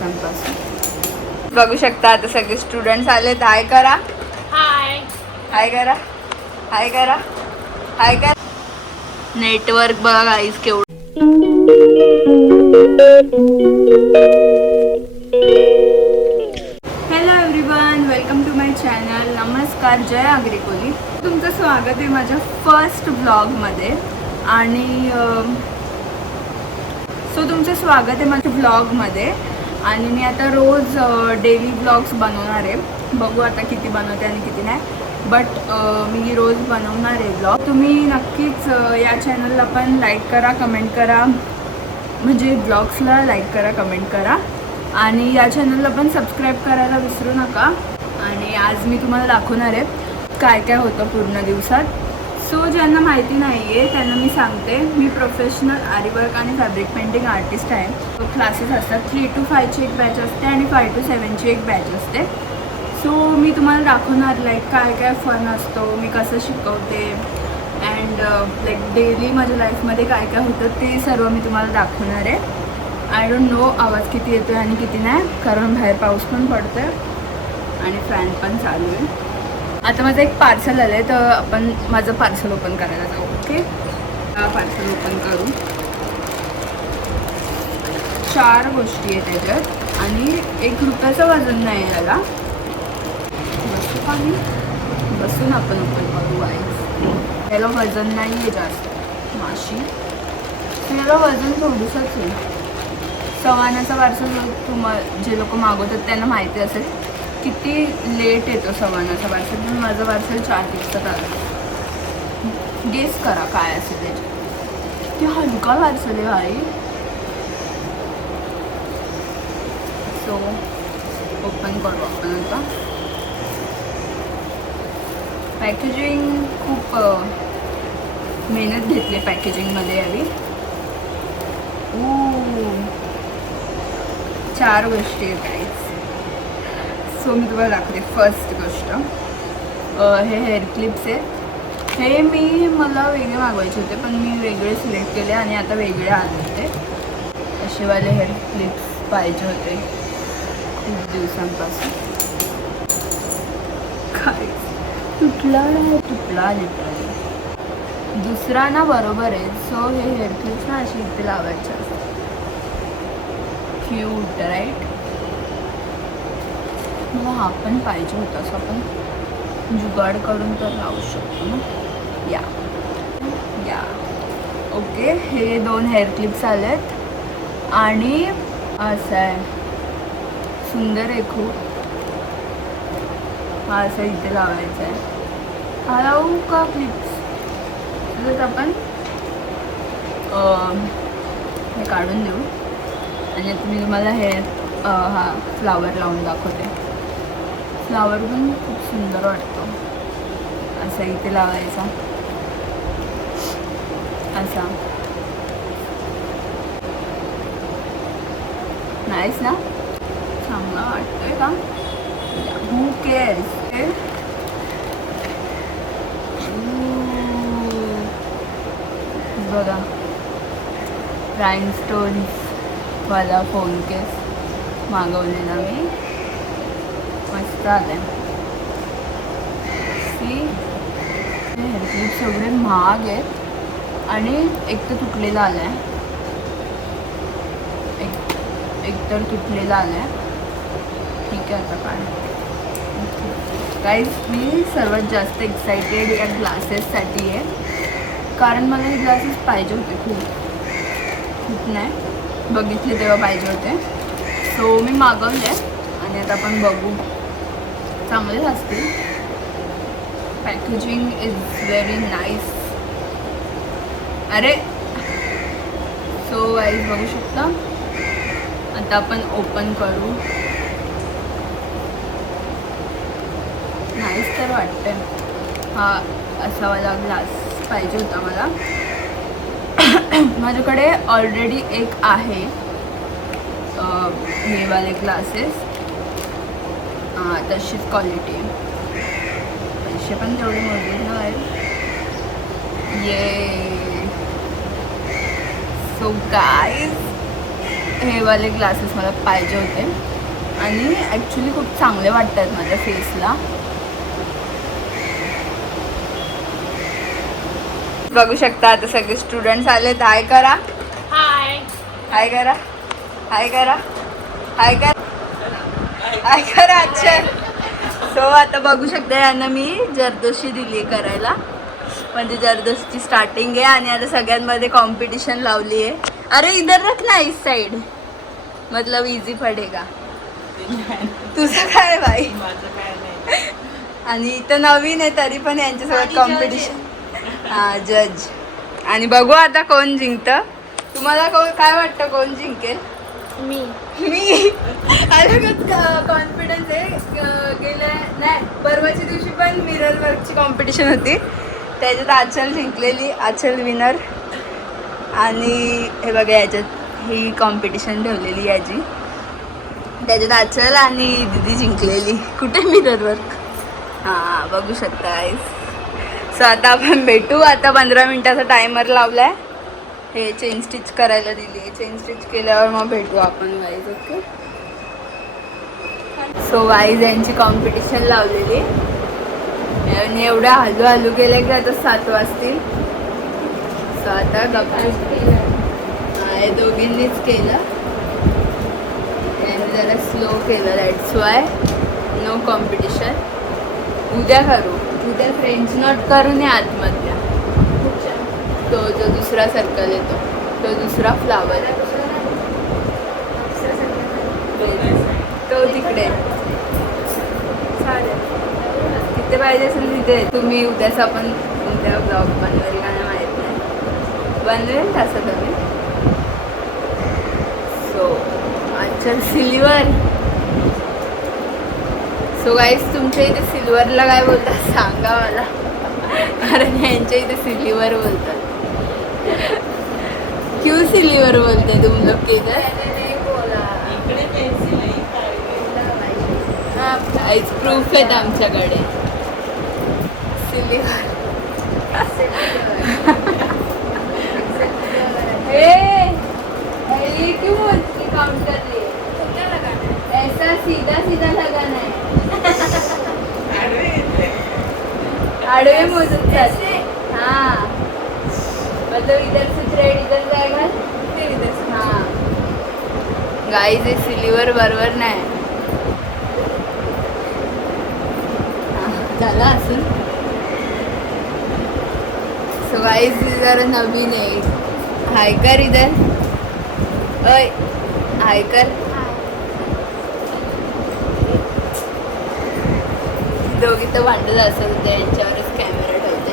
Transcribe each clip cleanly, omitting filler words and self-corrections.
दिवसांपासून बघू शकता. आता सगळे स्टुडंट्स आलेत. हाय करा, हाय करा, हाय करा, हाय करा. नेटवर्क बघा गाईस केवढं. Hello everyone, welcome to my channel. नमस्कार, जय आग्रिकोली. तुमचं स्वागत आहे माझ्या फर्स्ट व्लॉगमध्ये. आणि तुमचं स्वागत आहे माझ्या व्लॉगमध्ये. आणि मी आता रोज डेली व्लॉग्स बनवणार आहे. बघू आता किती बनवते आणि किती नाही, बट मी रोज बनवणार आहे व्लॉग. तुम्ही नक्कीच या चॅनलला पण लाईक करा, कमेंट करा, म्हणजे व्लॉग्सला लाईक करा, कमेंट करा. आणि या चॅनलला पण सबस्क्राईब करायला विसरू नका. आणि आज मी तुम्हाला दाखवणार आहे काय काय होतं पूर्ण दिवसात. सो ज्यांना माहिती नाही आहे त्यांना मी सांगते, मी प्रोफेशनल आरीवर्क आणि फॅब्रिक पेंटिंग आर्टिस्ट आहे. क्लासेस असतात. 3 to 5ची एक बॅच असते आणि 5 to 7ची एक बॅच असते. सो मी तुम्हाला दाखवणार लाईक काय काय फन असतो, मी कसं शिकवते, अँड लाईक डेली माझ्या लाईफमध्ये काय काय होतं ते सर्व मी तुम्हाला दाखवणार आहे. आय डोंट नो आवाज किती येतो आहे आणि किती नाही, कारण बाहेर पाऊस पण पडतो आहे आणि फॅन पण चालू आहे. आता माझं एक पार्सल आलं आहे, तर आपण माझं पार्सल ओपन करायला जाऊ. ओके, पार्सल ओपन करू. 4 गोष्टी आहेत त्याच्यात आणि 1 रुपयाचं वजन नाही आहे याला. बसू पाणी बसून आपण ओपन करू. आहे याला वजन नाही आहे जास्त माशी, याला वजन थोडंसंच आहे. सवानाचा पार्सल जे लोक मागवतात त्यांना माहिती असेल किती लेट येतो सवानाचा पार्सल. पण माझं पार्सल 4 दिवसात आलं. गेस करा काय असेल त्याच्यात. ते हलका पार्सल आहे भाई. सो ओपन करू आपण आता. पॅकेजिंग खूप मेहनत घेतली पॅकेजिंगमध्ये यावी. 4 गोष्टी आहेत काहीच. सो मी तुम्हाला दाखवते. फर्स्ट गोष्ट, हे हेअर क्लिप्स आहेत. हे मला वेगळे मागवायचे होते, पण मी वेगळे सिलेक्ट केले आणि आता वेगळे आले होते. असेवाले हेअर क्लिप्स पाहिजे होते खूप दिवसांपासून. काय तुटला लिटरली. दुसरा ना बरोबर आहे. सो हे हेअर क्लिप्स ना अशी इथे लावायचे असतात. Cute right. मला हा पण पाहिजे होता, असं आपण जुगाड करून तर लावू शकतो ना. या ओके. हे 2 हेअर क्लिप्स आलेत आणि असं आहे सुंदर आहे खूप. हा असं इथे लावायचं आहे. हा लावू का क्लिप्स? तसंच आपण हे काढून देऊ. आणि आता मी तुम्हाला हेअर हा फ्लावर लावून दाखवते. फ्लावर पण खूप सुंदर वाटतो. असा इथे लावायचा असा. नाईस ना, चांगला वाटतोय का? हू केअर्स. बघा, राइनस्टोन्स वाला फोन केस मागवलेला मी. मस्त आलं आहे. सी हेअर क्लिप्स एवढे महाग आहेत आणि एक तर तुटलेला आला आहे. एक तर तुटलेला आला आहे. ठीक आहे, आता काय गाईज, मी सर्वात जास्त एक्सायटेड या ग्लासेससाठी आहे, कारण मला हे ग्लासेस पाहिजे होते खूप नाही बघितले तेव्हा पाहिजे होते. सो मी मागवले आणि आता आपण बघू, चांगले असतील. Packaging is very nice. अरे सो गाईज बघू शकता. आता आपण ओपन करू. नाईस तर वाटतं. हा असा वाला ग्लास पाहिजे होता मला. माझ्याकडे ऑलरेडी एक आहे हे वाले ग्लासेस. तशीच क्वालिटी आहे. पैसे पण तेवढे मोजले आहेत. ये सो गाईज हे वाले ग्लासेस मला पाहिजे होते आणि ॲक्च्युली खूप चांगले वाटतात माझ्या फेसला. बघू शकता आता सगळे स्टुडंट्स आलेत. हाय करा, हाय हाय करा, हाय करा, हाय करा, हाय करा. अच्छा, सो आता बघू शकता यांना मी जरदोशी दिली करायला, म्हणजे जरदोशीची स्टार्टिंग आहे आणि आता सगळ्यांमध्ये कॉम्पिटिशन लावली आहे. अरे इधर रख ना इस साइड, मतलब इझी पडेगा. तुझं काय बाई? आणि इथं नवीन आहे तरी पण यांच्यासोबत कॉम्पिटिशन. हा जज. आणि बघू आता कोण जिंकतं. तुम्हाला काय वाटतं कोण जिंकेल? मी अलगच कॉन्फिडन्स आहे. गेल्या नाही परवाच्या दिवशी पण मिरर वर्कची कॉम्पिटिशन होती, त्याच्यात आचल जिंकलेली, आचल विनर. आणि हे बघा याच्यात ही कॉम्पिटिशन ठेवलेली याची, त्याच्यात आचल आणि दिदी जिंकलेली. कुठे मिरर वर्क? हां बघू शकता आईस. सो आता आपण भेटू. आता 15 मिनिटाचा टायमर लावला आहे. हे चेन स्टिच करायला दिली आहे. चेन स्टिच केल्यावर मग भेटू आपण वाईज. ओके. सो वाईज यांची कॉम्पिटिशन लावलेली आणि एवढ्या हलू हलू गेल्या की आता 7 वाजतील. सो आता गपचूप हे दोघींनीच केलं, यांनी जरा स्लो केलं, दॅट्स वाय नो कॉम्पिटिशन. उद्या करू, उद्या फ्रेंड्स नोट करून या आतमधल्या. तो जो दुसरा सर्कल येतो तो दुसरा फ्लावर तो तिकडे चालेल. तिथे पाहिजे असेल तिथे. तुम्ही उद्याच आपण उद्या ब्लॉग बनवेल का नाही माहीत नाही, बनवेल तसं तुम्ही. सो अच्छा सिल्वर. सो गाईस तुमच्या इथे सिल्वरला काय बोलतात सांगा मला, कारण यांच्या इथे सिल्वर बोलतात. क्यों सिल्वर बोलते तुम लोग के इधर? काहीच प्रूफ आहेत आमच्याकडे. सिल्वर ये क्यों बोलती काउंट कर रही है? ऐसा सीधा सीधा लगाना है. आडवे मोजून चालते. हाँ मतलब इधर से थ्रेड इधर जाएगा फिर इधर से. हाँ गाइस हे सिल्वर बरोबर नाही. झाला असून. सो गाइस जरा नवीन आहे. हाय कर इधर. ओय हाय कर. दोघी तर भांडत असत होते, यांच्यावरच कॅमेरा ठेवते.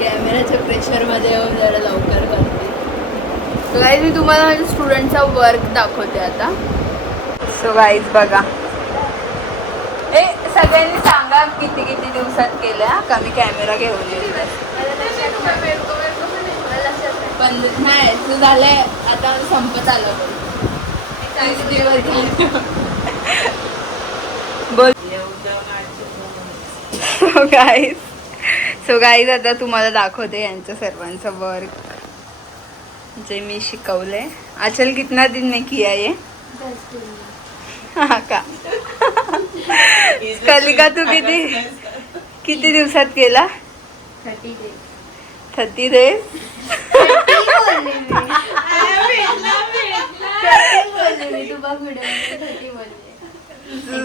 कॅमेराच्या प्रेशरमध्ये येऊन जरा लवकर करते. सो गाईज मी तुम्हाला माझ्या स्टुडंटचा वर्क दाखवते आता. सो गाईज बघा, ए सगळ्यांनी सांगा किती किती दिवसात केल्या का मी कॅमेरा घेऊन येईल. पण नाही तू झालंय आता संपत आलं. बोल. सो गाईज आता तुम्हाला दाखवते यांचं सर्वांचं वर्क जे मी शिकवलंय. आचल कितना दिन में किया ये? 10 दिन. हा का? कलिका तू किती दिवसात केला? 30 days. 30 days.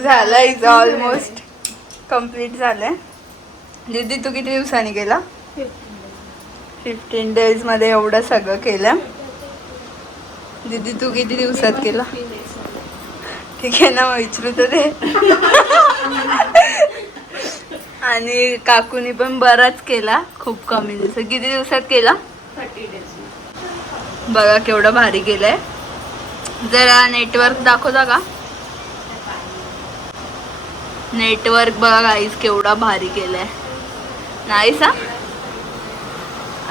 झालं इज ऑलमोस्ट कम्प्लीट झालंय. दीदी तू किती दिवसांनी केला? 15 days मध्ये एवढं सगळं केलं. दीदी तू किती दिवसात केला? ठीक आहे ना, मग विचारू तर दे. आणि काकूनी पण बराच केला, खूप कमी दिवसात. किती दिवसात केला? 30 days. बघा केवढं भारी केलंय. जरा नेटवर्क दाखवता का? नेटवर्क बघा गाईज केवढा भारी केलाय. नाहीस हा.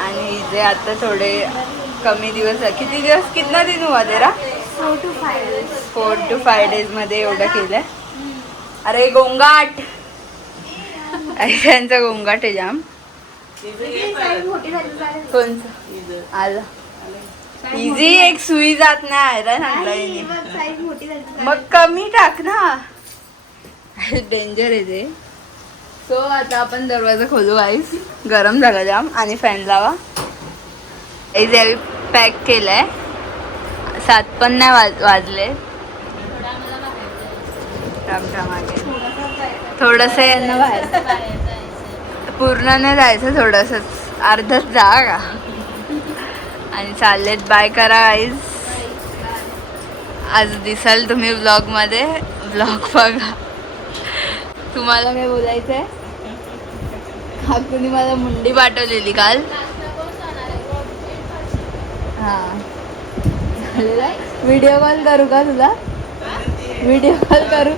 आणि जे आता थोडे कमी दिवस, किती दिवस कितना दिन हुआ तेरा? 4 to 5 days. 4 to 5 days मध्ये एवढं केलंय. अरे गोंगाट, त्यांचा गोंगाट आहे जाम. कोणचं आलं? इझी एक सुई जात नाही रे सांगता नाही, बघ, size मोठी झाली. मग कमी टाक ना. डेंजर आहे ते. सो आता आपण दरवाजा खोलू आईस. गरम झालं जाम आणि फॅन लावा. आईस पॅक केलंय. 7 पण नाही वाजले. थोडस यांना बाहेर पूर्ण नाही जायचं, थोडंसं अर्धच जा का. आणि चाललेत बाय करा आईज. आज दिसाल तुम्ही व्लॉगमध्ये. व्लॉग बघा. तुम्हाला काय बोलायचं आहे? काकूनी मला मुंडी पाठवलेली काल. हां व्हिडिओ कॉल करू का तुला? व्हिडिओ कॉल करू?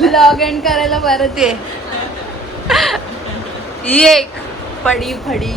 व्लॉग एंड करायला परत ये. एक पडी फडी